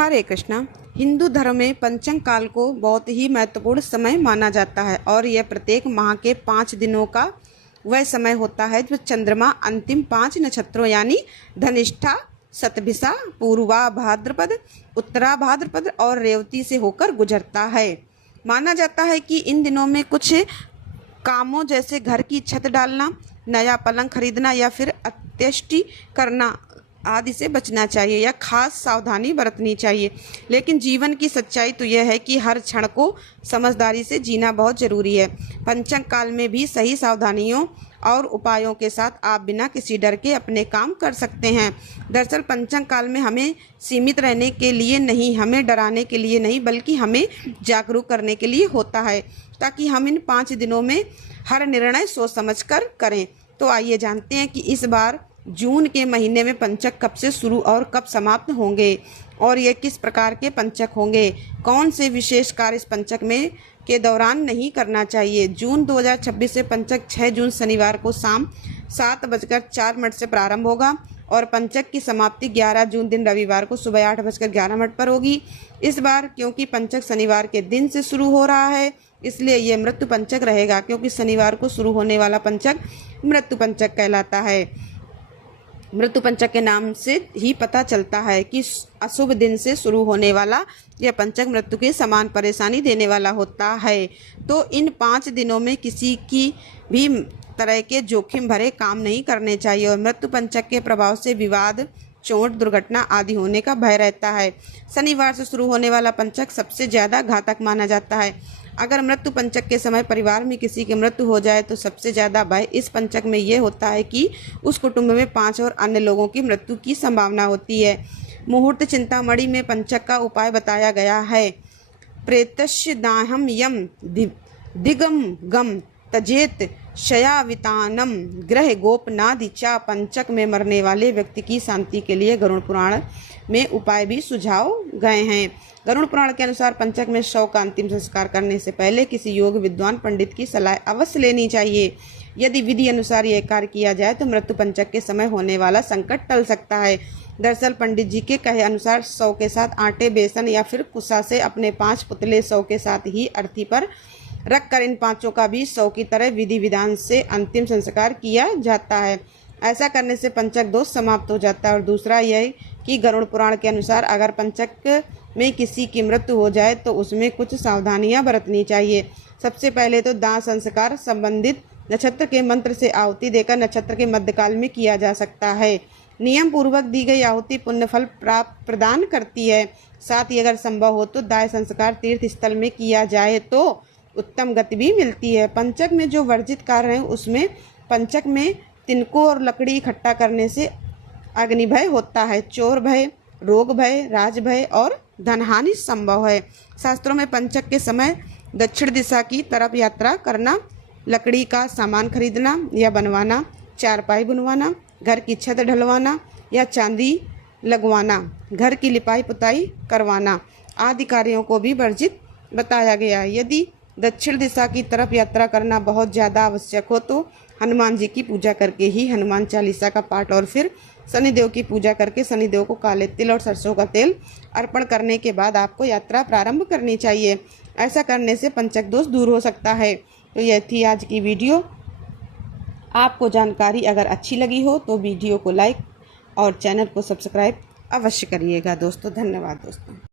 हरे कृष्णा। हिंदू धर्म में पंचंग काल को बहुत ही महत्वपूर्ण समय माना जाता है और यह प्रत्येक माह के 5 दिनों का वह समय होता है जो चंद्रमा अंतिम 5 नक्षत्रों यानी धनिष्ठा, शतभिषा, पूर्वा भाद्रपद, उत्तरा भाद्रपद और रेवती से होकर गुजरता है। माना जाता है कि इन दिनों में कुछ कामों जैसे घर की छत डालना, नया पलंग खरीदना या फिर अंत्येष्टि करना आदि से बचना चाहिए या खास सावधानी बरतनी चाहिए। लेकिन जीवन की सच्चाई तो यह है कि हर क्षण को समझदारी से जीना बहुत ज़रूरी है। पंचंग काल में भी सही सावधानियों और उपायों के साथ आप बिना किसी डर के अपने काम कर सकते हैं। दरअसल पंचंग काल में हमें सीमित रहने के लिए नहीं, हमें डराने के लिए नहीं, बल्कि हमें जागरूक करने के लिए होता है, ताकि हम इन 5 दिनों में हर निर्णय सोच समझ कर करें। तो आइए जानते हैं कि इस बार जून के महीने में पंचक कब से शुरू और कब समाप्त होंगे और ये किस प्रकार के पंचक होंगे, कौन से विशेष कार्य इस पंचक में के दौरान नहीं करना चाहिए। जून 2026 से पंचक 6 जून शनिवार को शाम 7:04 से प्रारंभ होगा और पंचक की समाप्ति 11 जून दिन रविवार को सुबह 8:11 पर होगी। इस बार क्योंकि पंचक शनिवार के दिन से शुरू हो रहा है, इसलिए ये मृत्यु पंचक रहेगा, क्योंकि शनिवार को शुरू होने वाला पंचक मृत्यु पंचक कहलाता है। मृत्यु पंचक के नाम से ही पता चलता है कि अशुभ दिन से शुरू होने वाला यह पंचक मृत्यु के समान परेशानी देने वाला होता है। तो इन 5 दिनों में किसी की भी तरह के जोखिम भरे काम नहीं करने चाहिए और मृत्यु पंचक के प्रभाव से विवाद, चोट, दुर्घटना आदि होने का भय रहता है। शनिवार से शुरू होने वाला पंचक सबसे ज़्यादा घातक माना जाता है। अगर मृत्यु पंचक के समय परिवार में किसी की मृत्यु हो जाए तो सबसे ज़्यादा भय इस पंचक में ये होता है कि उस कुटुंब में 5 और अन्य लोगों की मृत्यु की संभावना होती है। मुहूर्त चिंतामणि में पंचक का उपाय बताया गया है। प्रेतस्य दाहम यम दिगम गम तजेत शयावितानम ग्रह गोपनादि चा। पंचक में मरने वाले व्यक्ति की शांति के लिए गरुड़ पुराण में उपाय भी सुझाव गए हैं। गरुड़ पुराण के अनुसार पंचक में शव का अंतिम संस्कार करने से पहले किसी योग विद्वान पंडित की सलाह अवश्य लेनी चाहिए। यदि विधि अनुसार यह कार्य किया जाए तो मृत्यु पंचक के समय होने वाला संकट टल सकता है। दरअसल पंडित जी के कहे अनुसार शव के साथ आटे, बेसन या फिर कुसा से अपने 5 पुतले शव के साथ ही अर्थी पर रखकर इन 5 का भी शव की तरह विधि विधान से अंतिम संस्कार किया जाता है। ऐसा करने से पंचक दोष समाप्त हो जाता है। और दूसरा यह कि गरुड़ पुराण के अनुसार अगर पंचक में किसी की मृत्यु हो जाए तो उसमें कुछ सावधानियां बरतनी चाहिए। सबसे पहले तो दाह संस्कार संबंधित नक्षत्र के मंत्र से आहुति देकर नक्षत्र के मध्यकाल में किया जा सकता है। नियम पूर्वक दी गई आहुति पुण्य फल प्रदान करती है। साथ ही अगर संभव हो तो दाह संस्कार तीर्थ स्थल में किया जाए तो उत्तम गति भी मिलती है। पंचक में जो वर्जित कार्य है उसमें पंचक में तिनको और लकड़ी इकट्ठा करने से अग्नि भय होता है, चोर भय, रोग भय, राज भय और धनहानि संभव है। शास्त्रों में पंचक के समय दक्षिण दिशा की तरफ यात्रा करना, लकड़ी का सामान खरीदना या बनवाना, चारपाई बुनवाना, घर की छत ढलवाना या चांदी लगवाना, घर की लिपाई पुताई करवाना आदि कार्यों को भी वर्जित बताया गया है। यदि दक्षिण दिशा की तरफ यात्रा करना बहुत ज़्यादा आवश्यक हो तो हनुमान जी की पूजा करके ही हनुमान चालीसा का पाठ और फिर शनिदेव की पूजा करके शनिदेव को काले तिल और सरसों का तेल अर्पण करने के बाद आपको यात्रा प्रारंभ करनी चाहिए। ऐसा करने से पंचक दोष दूर हो सकता है। तो यह थी आज की वीडियो। आपको जानकारी अगर अच्छी लगी हो तो वीडियो को लाइक और चैनल को सब्सक्राइब अवश्य करिएगा दोस्तों। धन्यवाद दोस्तों।